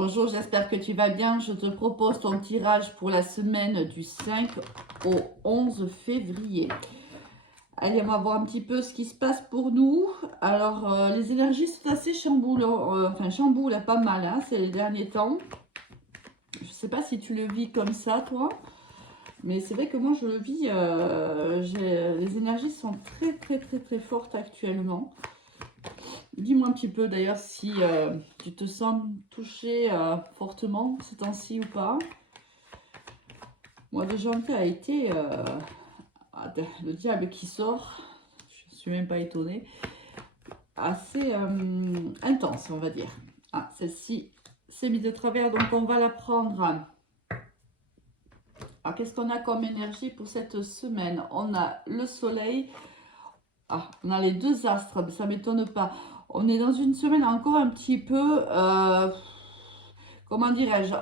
Bonjour, j'espère que tu vas bien. Je te propose ton tirage pour la semaine du 5 au 11 février. Allez, on va voir un petit peu ce qui se passe pour nous. Alors, les énergies sont assez chamboulantes, chamboulent pas mal ces derniers temps. Je ne sais pas si tu le vis comme ça, toi. Mais c'est vrai que moi, je le vis. Les énergies sont très fortes actuellement. Dis-moi un petit peu d'ailleurs si tu te sens touché fortement ces temps-ci ou pas. Moi, le janvier a été le diable qui sort, je ne suis même pas étonnée, assez intense, on va dire. Ah, celle-ci s'est mise de travers, donc on va la prendre. Alors, qu'est-ce qu'on a comme énergie pour cette semaine? On a le soleil, on a les deux astres, mais ça ne m'étonne pas. On est dans une semaine encore un petit peu, comment dirais-je,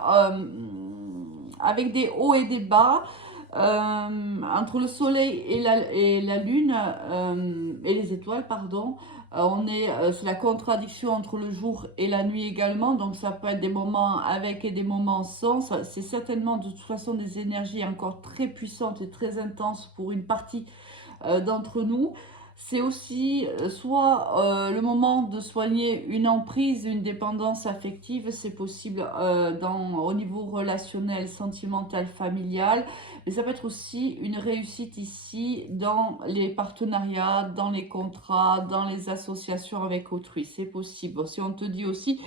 avec des hauts et des bas, entre le soleil et la lune, et les étoiles, pardon. C'est la contradiction entre le jour et la nuit également, donc ça peut être des moments avec et des moments sans. C'est certainement de toute façon des énergies encore très puissantes et très intenses pour une partie d'entre nous. C'est aussi soit le moment de soigner une emprise, une dépendance affective, c'est possible au niveau relationnel, sentimental, familial, mais ça peut être aussi une réussite ici dans les partenariats, dans les contrats, dans les associations avec autrui, c'est possible. Si on te dit aussi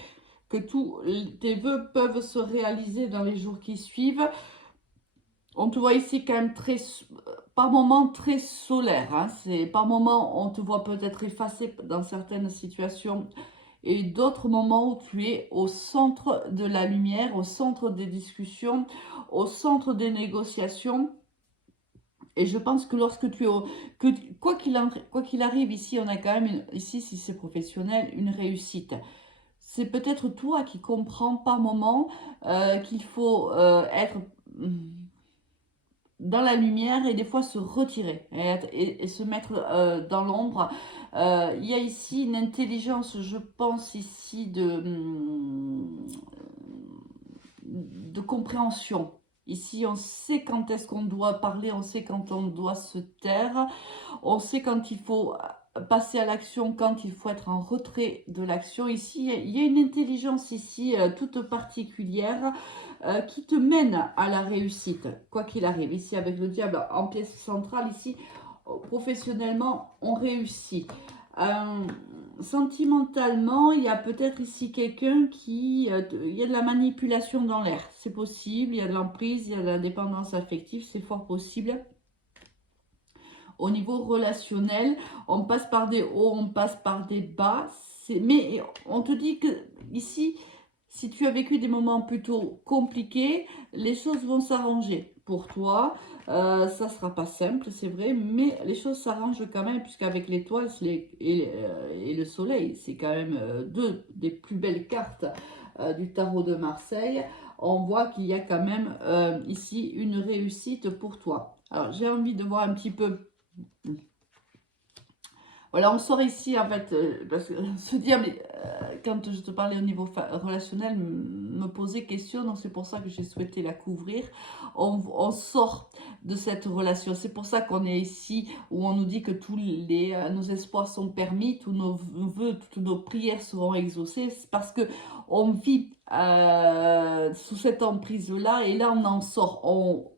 que tous tes vœux peuvent se réaliser dans les jours qui suivent, on te voit ici quand même par moments très solaire. C'est par moments on te voit peut-être effacé dans certaines situations et d'autres moments où tu es au centre de la lumière, au centre des discussions, au centre des négociations. Et je pense que lorsque tu es quoi qu'il arrive ici, on a quand même ici, si c'est professionnel, une réussite. C'est peut-être toi qui comprends par moment qu'il faut être dans la lumière et des fois se retirer et se mettre dans l'ombre. Il y a ici une intelligence, je pense ici de compréhension. Ici, on sait quand est-ce qu'on doit parler, on sait quand on doit se taire, on sait quand il faut passer à l'action, quand il faut être en retrait de l'action. Ici, il y a une intelligence ici toute particulière qui te mène à la réussite, quoi qu'il arrive. Ici, avec le diable en pièce centrale, ici, professionnellement, on réussit. Sentimentalement, il y a peut-être ici quelqu'un il y a de la manipulation dans l'air. C'est possible, il y a de l'emprise, il y a de la dépendance affective, c'est fort possible. Au niveau relationnel, on passe par des hauts, on passe par des bas. Mais on te dit que ici, si tu as vécu des moments plutôt compliqués, les choses vont s'arranger pour toi. Ça ne sera pas simple, c'est vrai, mais les choses s'arrangent quand même, puisqu'avec l'étoile et le soleil, c'est quand même deux des plus belles cartes du tarot de Marseille. On voit qu'il y a quand même ici une réussite pour toi. Alors, j'ai envie de voir un petit peu. Voilà, on sort ici, en fait, parce que se dire, mais quand je te parlais au niveau relationnel, me poser question, donc c'est pour ça que j'ai souhaité la couvrir. On sort de cette relation, c'est pour ça qu'on est ici, où on nous dit que tous nos espoirs sont permis, tous nos vœux, toutes nos prières seront exaucées, c'est parce que on vit sous cette emprise-là, et là on en sort,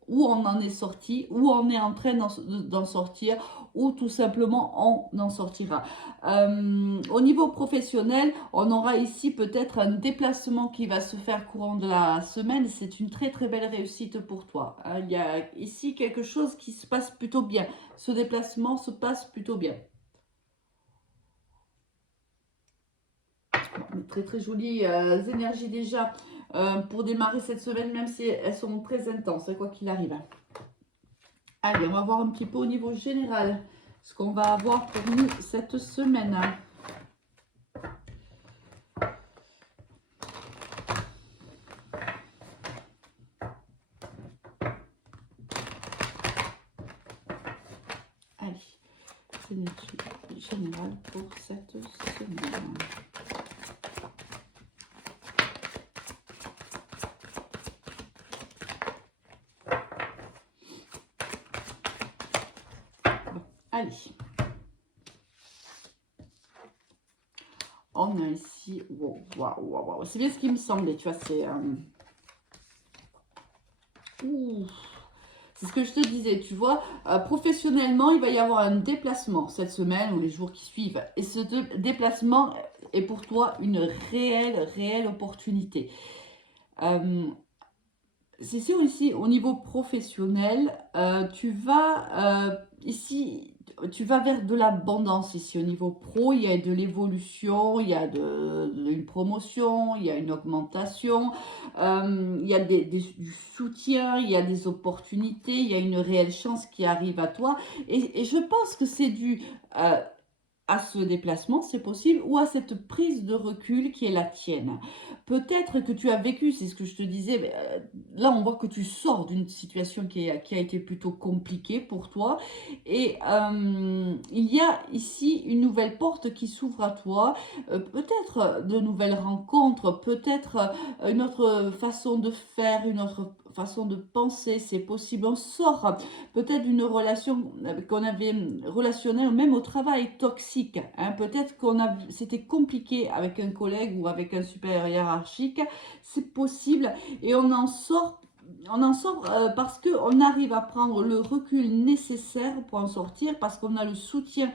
où on en est sorti, où on est en train d'en sortir, ou tout simplement on en sortira. Au niveau professionnel, on aura ici peut-être un déplacement qui va se faire courant de la semaine. C'est une très belle réussite pour toi. Il y a ici quelque chose qui se passe plutôt bien. Ce déplacement se passe plutôt bien. Très jolies énergies déjà pour démarrer cette semaine, même si elles sont très intenses, quoi qu'il arrive. Allez, on va voir un petit peu au niveau général ce qu'on va avoir pour nous cette semaine. Allez, c'est l'énergie générale pour cette semaine. Allez. On a ici... Wow, wow, wow, wow. C'est bien ce qui me semblait, tu vois, c'est... C'est ce que je te disais, tu vois, professionnellement, il va y avoir un déplacement cette semaine ou les jours qui suivent. Et ce déplacement est pour toi une réelle opportunité. C'est sûr, ici, au niveau professionnel, tu vas ici, tu vas vers de l'abondance ici au niveau pro. Il y a de l'évolution, il y a une promotion, il y a une augmentation, il y a du soutien, il y a des opportunités, il y a une réelle chance qui arrive à toi. Et je pense que c'est dû à ce déplacement, c'est possible, ou à cette prise de recul qui est la tienne. Peut-être que tu as vécu, c'est ce que je te disais, mais, là on voit que tu sors d'une situation qui a été plutôt compliquée pour toi, et il y a ici une nouvelle porte qui s'ouvre à toi, peut-être de nouvelles rencontres, peut-être une autre façon de faire, une autre façon de penser, c'est possible. On sort peut-être d'une relation qu'on avait relationnelle, même au travail toxique. Hein. Peut-être c'était compliqué avec un collègue ou avec un supérieur hiérarchique. C'est possible et on en sort. On en sort parce qu'on arrive à prendre le recul nécessaire pour en sortir, parce qu'on a le soutien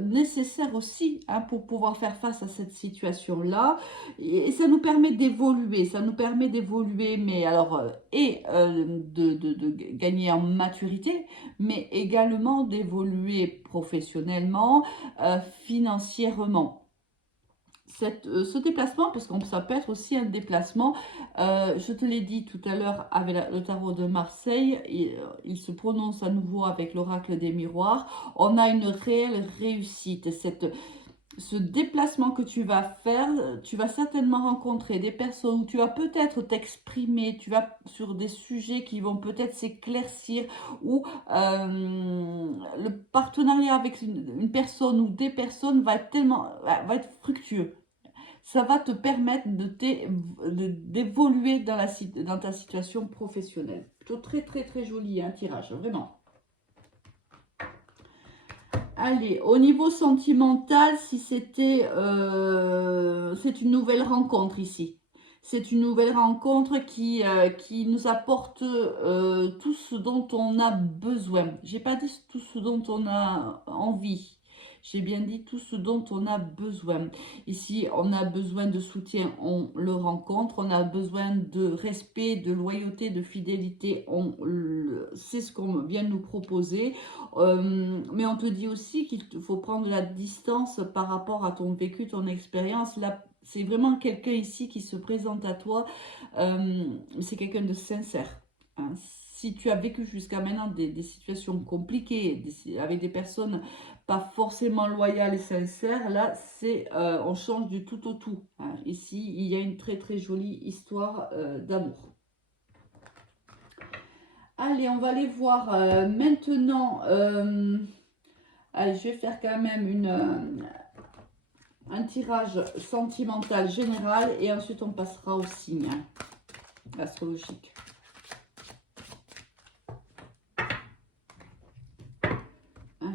nécessaire aussi hein, pour pouvoir faire face à cette situation-là. Et ça nous permet d'évoluer, mais alors, de gagner en maturité, mais également d'évoluer professionnellement, financièrement. Ce déplacement, parce que ça peut être aussi un déplacement, je te l'ai dit tout à l'heure avec le tarot de Marseille, il se prononce à nouveau avec l'oracle des miroirs, on a une réelle réussite. Ce déplacement que tu vas faire, tu vas certainement rencontrer des personnes où tu vas peut-être t'exprimer, tu vas sur des sujets qui vont peut-être s'éclaircir, ou le partenariat avec une personne ou des personnes va être fructueux. Ça va te permettre d'évoluer dans ta situation professionnelle. Plutôt très très très joli hein, tirage, vraiment. Allez, au niveau sentimental, si c'était... c'est une nouvelle rencontre ici. C'est une nouvelle rencontre qui nous apporte tout ce dont on a besoin. J'ai pas dit tout ce dont on a envie. J'ai bien dit tout ce dont on a besoin. Ici, on a besoin de soutien, on le rencontre. On a besoin de respect, de loyauté, de fidélité. C'est ce qu'on vient de nous proposer. Mais on te dit aussi qu'il faut prendre la distance par rapport à ton vécu, ton expérience. Là, c'est vraiment quelqu'un ici qui se présente à toi. C'est quelqu'un de sincère. Hein. Si tu as vécu jusqu'à maintenant des situations compliquées, avec des personnes pas forcément loyales et sincères, là, on change du tout au tout. Hein. Ici, il y a une très très jolie histoire d'amour. Allez, on va aller voir maintenant. Allez, je vais faire quand même un tirage sentimental général et ensuite on passera au signe astrologique. Alors.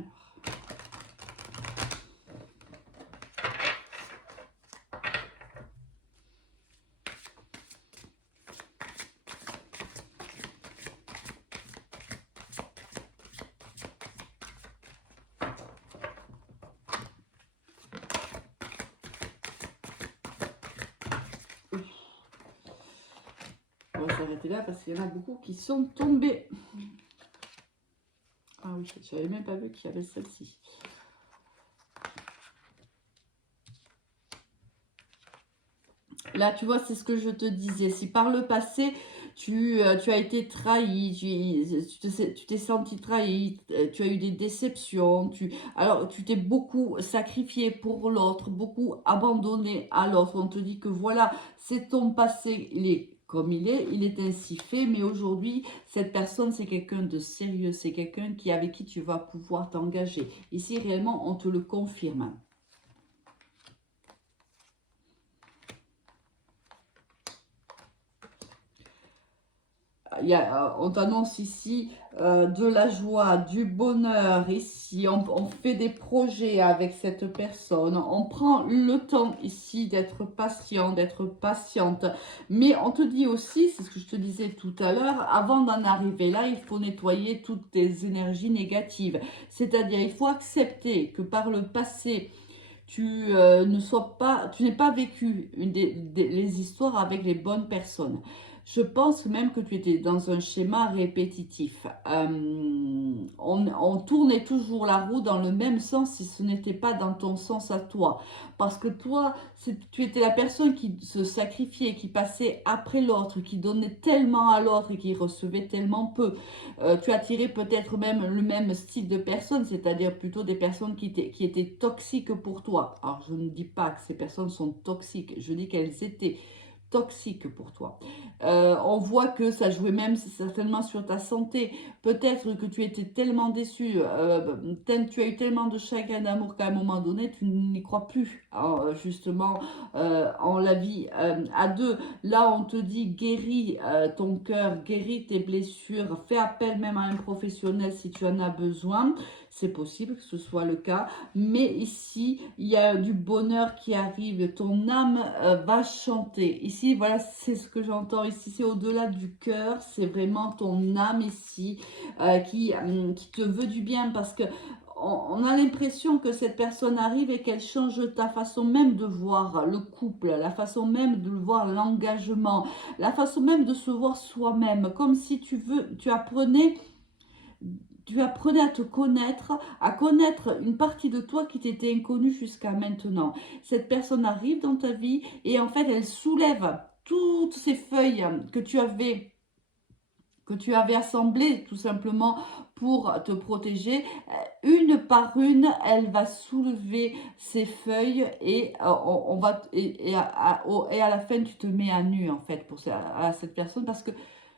On va s'arrêter là parce qu'il y en a beaucoup qui sont tombés. Ah oui, je n'avais même pas vu qu'il y avait celle-ci. Là, tu vois, c'est ce que je te disais. Si par le passé, tu as été trahi, tu t'es senti trahi, tu as eu des déceptions, alors tu t'es beaucoup sacrifié pour l'autre, beaucoup abandonné à l'autre. On te dit que voilà, c'est ton passé, il est comme il est ainsi fait, mais aujourd'hui, cette personne, c'est quelqu'un de sérieux, c'est quelqu'un avec qui tu vas pouvoir t'engager. Ici, réellement, on te le confirme. on t'annonce ici de la joie, du bonheur. Ici, on fait des projets avec cette personne. On prend le temps ici d'être patient, d'être patiente. Mais on te dit aussi, c'est ce que je te disais tout à l'heure, avant d'en arriver là, il faut nettoyer toutes tes énergies négatives. C'est-à-dire, il faut accepter que par le passé, tu n'aies pas vécu les histoires avec les bonnes personnes. Je pense même que tu étais dans un schéma répétitif. On tournait toujours la roue dans le même sens si ce n'était pas dans ton sens à toi. Parce que toi, tu étais la personne qui se sacrifiait, qui passait après l'autre, qui donnait tellement à l'autre et qui recevait tellement peu. Tu attirais peut-être même le même style de personnes, c'est-à-dire plutôt des personnes qui étaient toxiques pour toi. Alors, je ne dis pas que ces personnes sont toxiques, je dis qu'elles étaient toxiques pour toi. On voit que ça jouait même certainement sur ta santé. Peut-être que tu étais tellement déçu, tu as eu tellement de chagrin d'amour qu'à un moment donné, tu n'y crois plus, justement, en la vie à deux. Là, on te dit guéris ton cœur, guéris tes blessures, fais appel même à un professionnel si tu en as besoin. C'est possible que ce soit le cas, mais ici, il y a du bonheur qui arrive, ton âme va chanter. Ici, voilà, c'est ce que j'entends ici, c'est au-delà du cœur, c'est vraiment ton âme ici qui te veut du bien parce que on a l'impression que cette personne arrive et qu'elle change ta façon même de voir le couple, la façon même de voir l'engagement, la façon même de se voir soi-même, comme si tu apprenais à connaître une partie de toi qui t'était inconnue jusqu'à maintenant. Cette personne arrive dans ta vie et en fait, elle soulève toutes ces feuilles que tu avais assemblées tout simplement pour te protéger. Une par une, elle va soulever ces feuilles et on va et à la fin, tu te mets à nu en fait à cette personne parce que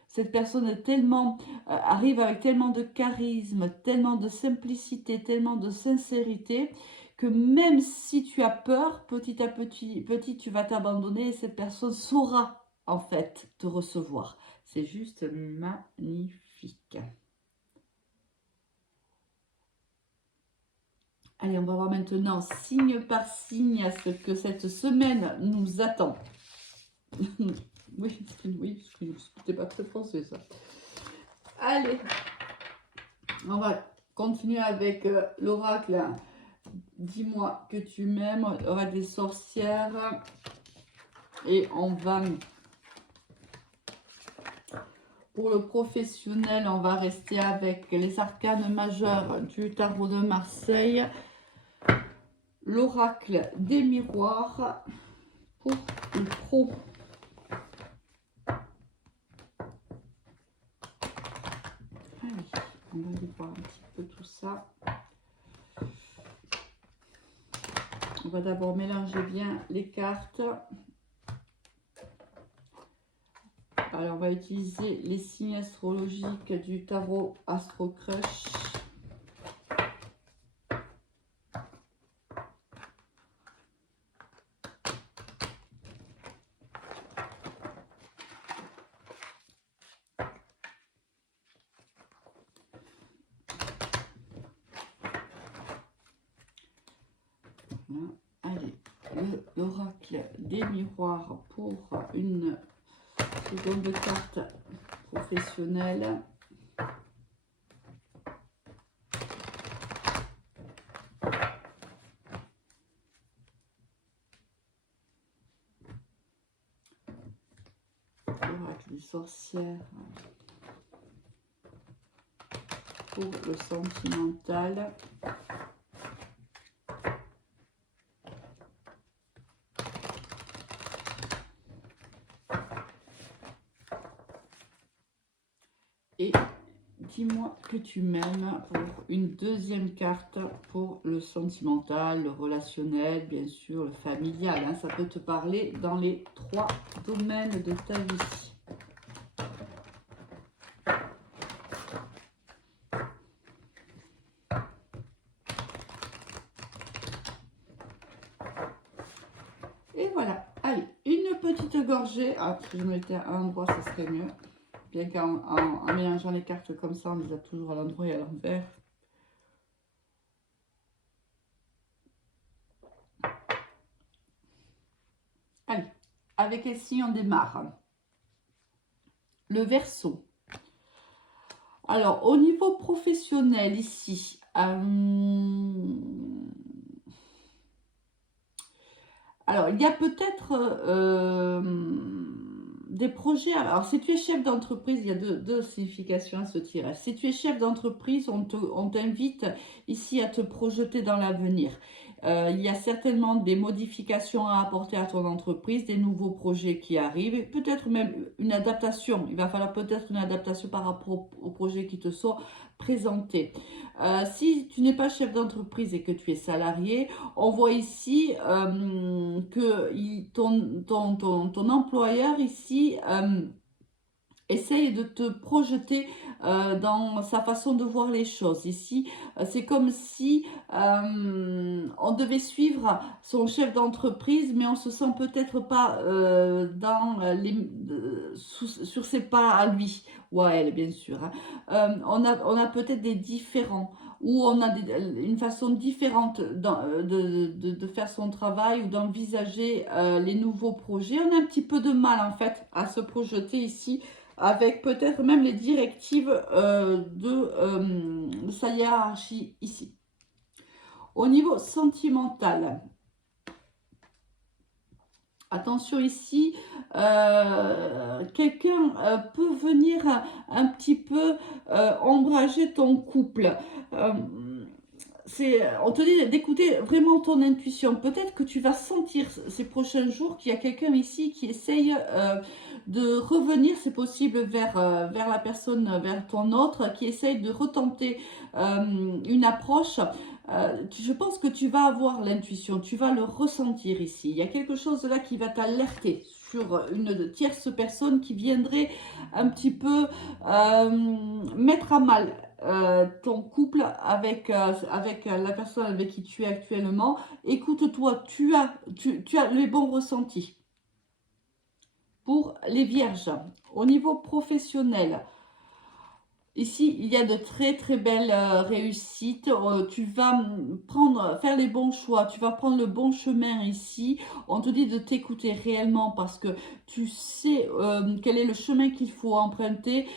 cette personne est tellement, arrive avec tellement de charisme, tellement de simplicité, tellement de sincérité, que même si tu as peur, petit à petit, tu vas t'abandonner et cette personne saura en fait te recevoir. C'est juste magnifique. Allez, on va voir maintenant signe par signe ce que cette semaine nous attend. Oui, c'était pas très français ça. Allez, on va continuer avec l'oracle. Dis-moi que tu m'aimes, l'oracle des sorcières. Et on va, pour le professionnel, on va rester avec les arcanes majeurs du tarot de Marseille. L'oracle des miroirs pour le pro. Allez, on va aller voir un petit peu tout ça. On va d'abord mélanger bien les cartes. Alors, on va utiliser les signes astrologiques du tarot Astro Crush. Allez, l'oracle des miroirs pour une seconde carte professionnelle. L'oracle des sorcières pour le sentimental. Et dis-moi que tu m'aimes pour une deuxième carte pour le sentimental, le relationnel, bien sûr, le familial. Hein, ça peut te parler dans les 3 domaines de ta vie. Et voilà. Allez, une petite gorgée. Ah, si je me mettais à un endroit, ça serait mieux. bien qu'en mélangeant les cartes comme ça, on les a toujours à l'endroit et à l'envers. Allez, avec quel signe on démarre? Le Verseau. Alors, au niveau professionnel, ici, alors, il y a peut-être des projets. Alors, si tu es chef d'entreprise, il y a deux significations à ce tirage. Si tu es chef d'entreprise, on t'invite ici à te projeter dans l'avenir. Il y a certainement des modifications à apporter à ton entreprise, des nouveaux projets qui arrivent, et peut-être même une adaptation. Il va falloir peut-être une adaptation par rapport aux projets qui te sont présentés. Si tu n'es pas chef d'entreprise et que tu es salarié, on voit ici que ton employeur ici essaye de te projeter dans sa façon de voir les choses. Ici, c'est comme si on devait suivre son chef d'entreprise, mais on se sent peut-être pas sur ses pas à lui, ou à elle, bien sûr. Hein. On a peut-être des différends, ou on a une façon différente de faire son travail ou d'envisager les nouveaux projets. On a un petit peu de mal, en fait, à se projeter ici avec peut-être même les directives de sa hiérarchie ici. Au niveau sentimental, attention ici, quelqu'un peut venir un petit peu ombrager ton couple. On te dit d'écouter vraiment ton intuition. Peut-être que tu vas sentir ces prochains jours qu'il y a quelqu'un ici qui essaye de revenir, c'est possible, vers la personne, vers ton autre, qui essaye de retenter une approche. Je pense que tu vas avoir l'intuition, tu vas le ressentir ici. Il y a quelque chose là qui va t'alerter sur une tierce personne qui viendrait un petit peu mettre à mal ton couple avec la personne avec qui tu es actuellement. Écoute-toi, tu as les bons ressentis. Pour les vierges, au niveau professionnel, ici, il y a de très très belles réussites. Tu vas faire les bons choix. Tu vas prendre le bon chemin ici. On te dit de t'écouter réellement parce que tu sais quel est le chemin qu'il faut emprunter.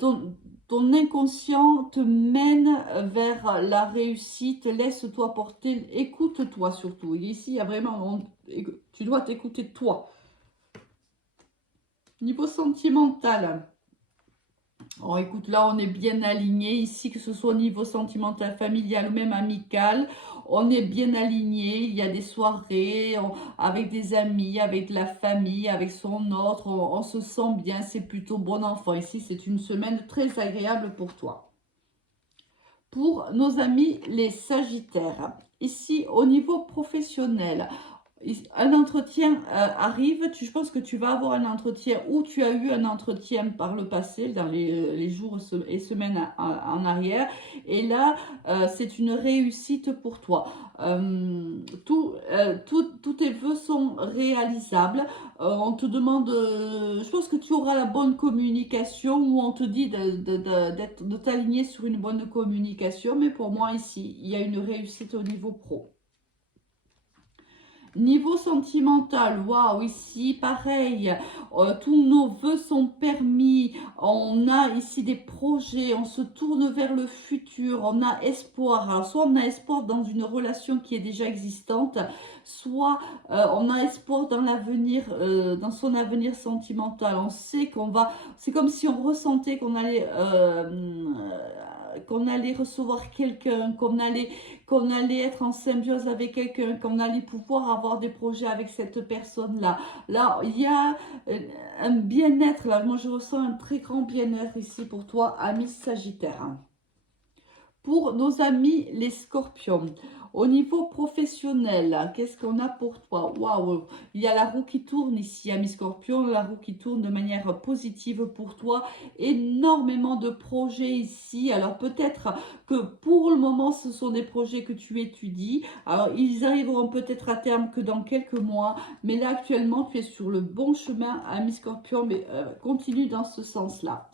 Ton inconscient te mène vers la réussite. Laisse-toi porter. Écoute-toi surtout. Ici, il y a vraiment... tu dois t'écouter toi. Niveau sentimental, oh, écoute, là on est bien aligné ici, que ce soit au niveau sentimental, familial ou même amical, on est bien aligné. Il y a des soirées avec des amis, avec de la famille, avec son autre, on se sent bien, c'est plutôt bon enfant. Ici c'est une semaine très agréable pour toi. Pour nos amis les Sagittaires, ici au niveau professionnel, un entretien arrive, je pense que tu vas avoir un entretien ou tu as eu un entretien par le passé, dans les jours et semaines en arrière, et là, c'est une réussite pour toi. Tous tes vœux sont réalisables. On te demande, je pense que tu auras la bonne communication, ou on te dit de t'aligner sur une bonne communication, mais pour moi ici, il y a une réussite au niveau pro. Niveau sentimental, waouh, ici, pareil, tous nos vœux sont permis, on a ici des projets, on se tourne vers le futur, on a espoir. Alors, soit on a espoir dans une relation qui est déjà existante, soit on a espoir dans l'avenir, dans son avenir sentimental. On sait qu'on va, c'est comme si on ressentait qu'on allait recevoir quelqu'un, qu'on allait être en symbiose avec quelqu'un, qu'on allait pouvoir avoir des projets avec cette personne-là. Là, il y a un bien-être, là, moi je ressens un très grand bien-être ici pour toi, ami Sagittaire. Pour nos amis les Scorpions, Au niveau professionnel, qu'est-ce qu'on a pour toi? Waouh, il y a la roue qui tourne ici, ami Scorpion, la roue qui tourne de manière positive pour toi. Énormément de projets ici. Alors peut-être que pour le moment, ce sont des projets que tu étudies. Alors ils arriveront peut-être à terme que dans quelques mois. Mais là, actuellement, tu es sur le bon chemin, ami Scorpion, mais continue dans ce sens-là.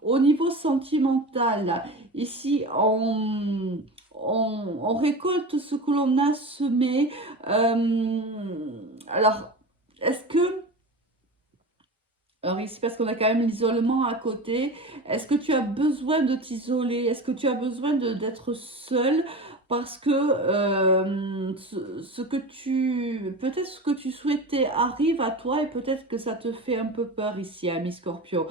Au niveau sentimental, ici, on récolte ce que l'on a semé. Alors, est-ce que... Alors ici, parce qu'on a quand même l'isolement à côté, est-ce que tu as besoin de t'isoler? Est-ce que tu as besoin d'être seul? Parce que ce que peut-être ce que tu souhaitais arrive à toi et peut-être que ça te fait un peu peur ici, ami Scorpion.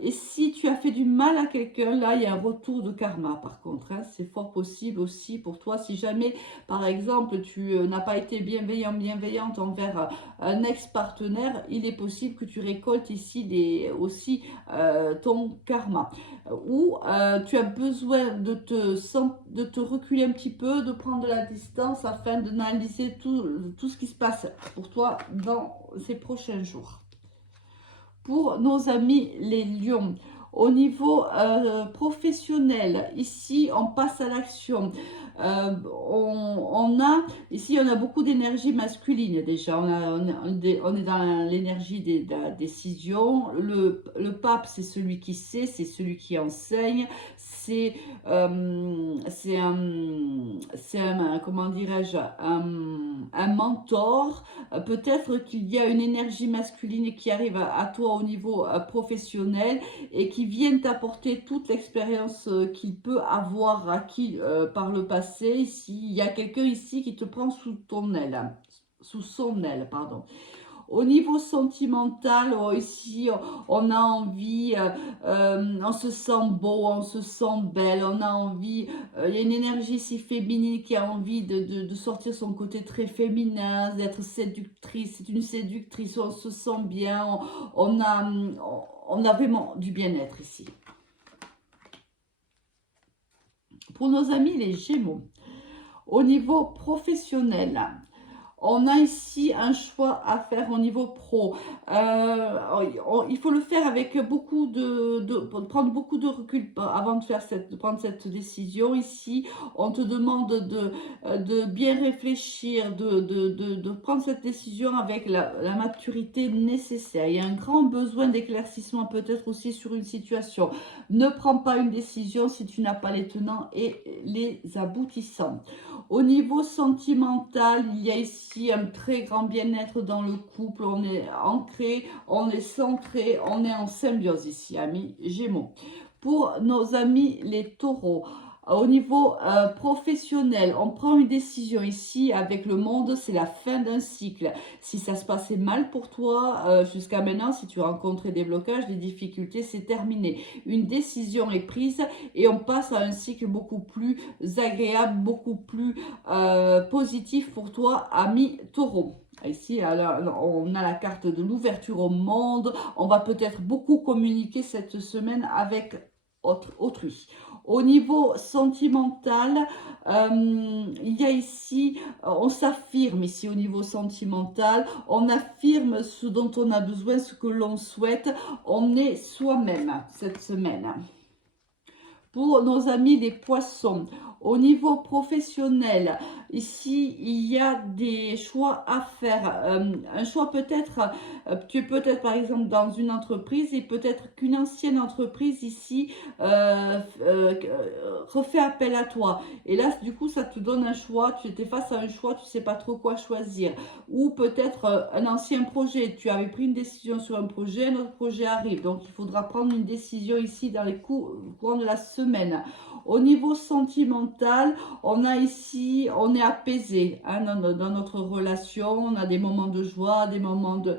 Et si tu as fait du mal à quelqu'un, là, il y a un retour de karma par contre, hein. C'est fort possible aussi pour toi. Si jamais, par exemple, tu n'as pas été bienveillante envers un ex-partenaire, il est possible que tu récoltes ici aussi ton karma. Ou tu as besoin de te reculer un petit peu, de prendre de la distance afin d'analyser tout ce qui se passe pour toi dans ces prochains jours. Pour nos amis les lions, au niveau professionnel, ici on passe à l'action. Ici on a beaucoup d'énergie masculine déjà, on est dans l'énergie de la décision. Le pape, c'est celui qui sait, c'est celui qui enseigne, comment dirais-je, un mentor. Peut-être qu'il y a une énergie masculine qui arrive à toi au niveau professionnel et qui vient t'apporter toute l'expérience qu'il peut avoir acquis par le passé. Ici, il y a quelqu'un ici qui te prend sous ton aile, sous son aile, pardon. Au niveau sentimental, oh, ici, on a envie, on se sent beau, on se sent belle, on a envie, il y a une énergie si féminine qui a envie de sortir son côté très féminin, d'être séductrice, c'est une séductrice, on se sent bien, on a vraiment du bien-être ici. Pour nos amis les Gémeaux, au niveau professionnel, on a ici un choix à faire au niveau pro. Il faut le faire avec prendre beaucoup de recul avant de prendre cette décision. Ici, on te demande de bien réfléchir, de prendre cette décision avec la maturité nécessaire. Il y a un grand besoin d'éclaircissement peut-être aussi sur une situation. Ne prends pas une décision si tu n'as pas les tenants et les aboutissants. Au niveau sentimental, il y a ici un très grand bien-être dans le couple. On est ancré, on est centré, on est en symbiose ici, amis Gémeaux. Pour nos amis les taureaux, au niveau professionnel, on prend une décision ici avec le monde, c'est la fin d'un cycle. Si ça se passait mal pour toi jusqu'à maintenant, si tu rencontrais des blocages, des difficultés, c'est terminé. Une décision est prise et on passe à un cycle beaucoup plus agréable, beaucoup plus positif pour toi, ami taureau. Ici, alors, on a la carte de l'ouverture au monde. On va peut-être beaucoup communiquer cette semaine avec autrui. Au niveau sentimental, il y a ici, on s'affirme ici au niveau sentimental, on affirme ce dont on a besoin, ce que l'on souhaite, on est soi-même cette semaine. Pour nos amis les poissons, au niveau professionnel, ici, il y a des choix à faire. Un choix peut-être, tu es peut-être par exemple dans une entreprise et peut-être qu'une ancienne entreprise ici refait appel à toi. Et là, du coup, ça te donne un choix. Tu étais face à un choix, tu ne sais pas trop quoi choisir. Ou peut-être un ancien projet. Tu avais pris une décision sur un projet, un autre projet arrive. Donc, il faudra prendre une décision ici dans les courants de la semaine. Au niveau sentimental, on a ici, on est apaisé hein, dans notre relation, on a des moments de joie, des moments de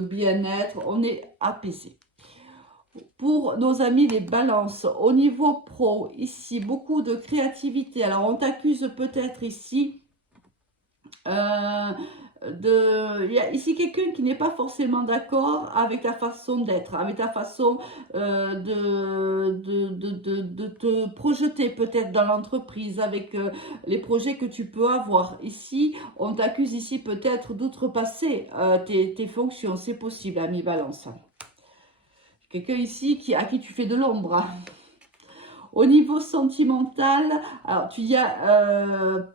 bien-être, on est apaisé. Pour nos amis les balances, au niveau pro, ici, beaucoup de créativité. Alors, on t'accuse peut-être ici Il y a ici quelqu'un qui n'est pas forcément d'accord avec ta façon d'être, avec ta façon de te projeter peut-être dans l'entreprise, avec les projets que tu peux avoir. Ici, on t'accuse ici peut-être d'outrepasser tes fonctions, c'est possible, ami Balance. Quelqu'un ici à qui tu fais de l'ombre. Au niveau sentimental, alors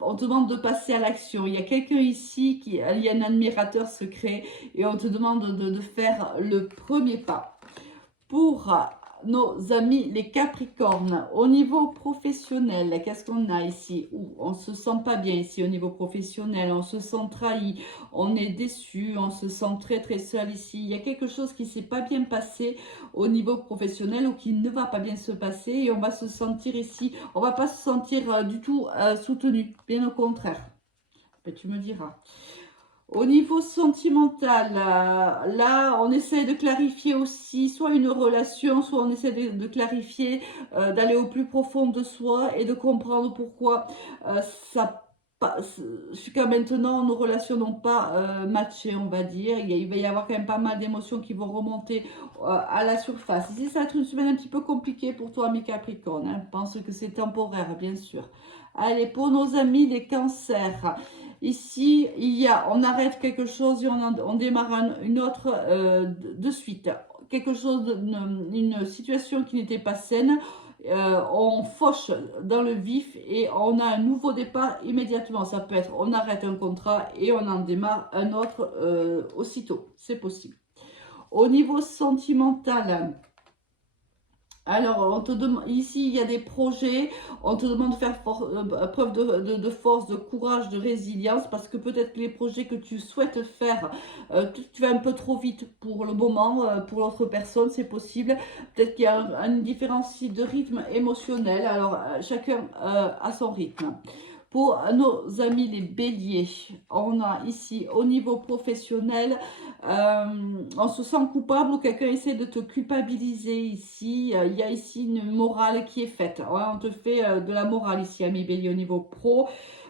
on te demande de passer à l'action. Il y a quelqu'un ici, il y a un admirateur secret et on te demande de faire le premier pas. Pour nos amis les Capricornes, au niveau professionnel, qu'est-ce qu'on a ici? On ne se sent pas bien ici au niveau professionnel, on se sent trahi, on est déçu, on se sent très très seul ici. Il y a quelque chose qui ne s'est pas bien passé au niveau professionnel ou qui ne va pas bien se passer et on va se sentir ici, on ne va pas se sentir du tout soutenu, bien au contraire. Ben, tu me diras. Au niveau sentimental, là, on essaie de clarifier aussi soit une relation, soit on essaie de clarifier, d'aller au plus profond de soi et de comprendre pourquoi ça jusqu'à maintenant, nos relations n'ont pas matché, on va dire. Il va y avoir quand même pas mal d'émotions qui vont remonter à la surface. Ici, ça va être une semaine un petit peu compliquée pour toi, mes Capricornes. Hein. Je pense que c'est temporaire, bien sûr. Allez, pour nos amis les cancers. Ici, on arrête quelque chose et on démarre une autre de suite. Quelque chose, une situation qui n'était pas saine. On fauche dans le vif et on a un nouveau départ immédiatement. Ça peut être, on arrête un contrat et on en démarre un autre aussitôt. C'est possible. Au niveau sentimental, alors, on te demande, ici, il y a des projets, on te demande de faire preuve de force, de courage, de résilience, parce que peut-être que les projets que tu souhaites faire, tu vas un peu trop vite pour le moment, pour l'autre personne, c'est possible. Peut-être qu'il y a une différence de rythme émotionnel, alors chacun a son rythme. Pour nos amis les béliers, on a ici au niveau professionnel, on se sent coupable ou quelqu'un essaie de te culpabiliser ici. Il y a ici une morale qui est faite. Ouais, on te fait de la morale ici, ami bélier, au niveau pro.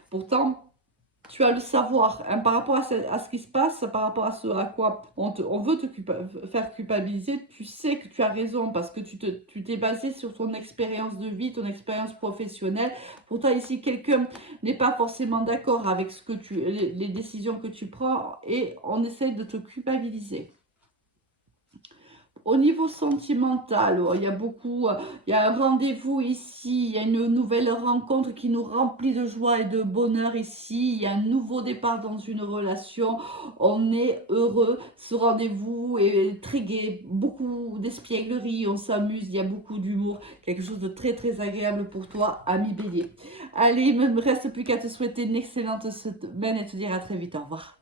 Pourtant, tu as le savoir hein, par rapport à ce qui se passe, par rapport à ce à quoi on veut te faire culpabiliser. Tu sais que tu as raison parce que tu t'es basé sur ton expérience de vie, ton expérience professionnelle. Pour toi ici, quelqu'un n'est pas forcément d'accord avec les décisions que tu prends et on essaie de te culpabiliser. Au niveau sentimental, il y a il y a un rendez-vous ici, il y a une nouvelle rencontre qui nous remplit de joie et de bonheur ici, il y a un nouveau départ dans une relation, on est heureux, ce rendez-vous est très gai, beaucoup d'espièglerie, on s'amuse, il y a beaucoup d'humour, quelque chose de très très agréable pour toi, ami bélier. Allez, il ne me reste plus qu'à te souhaiter une excellente semaine et te dire à très vite, au revoir.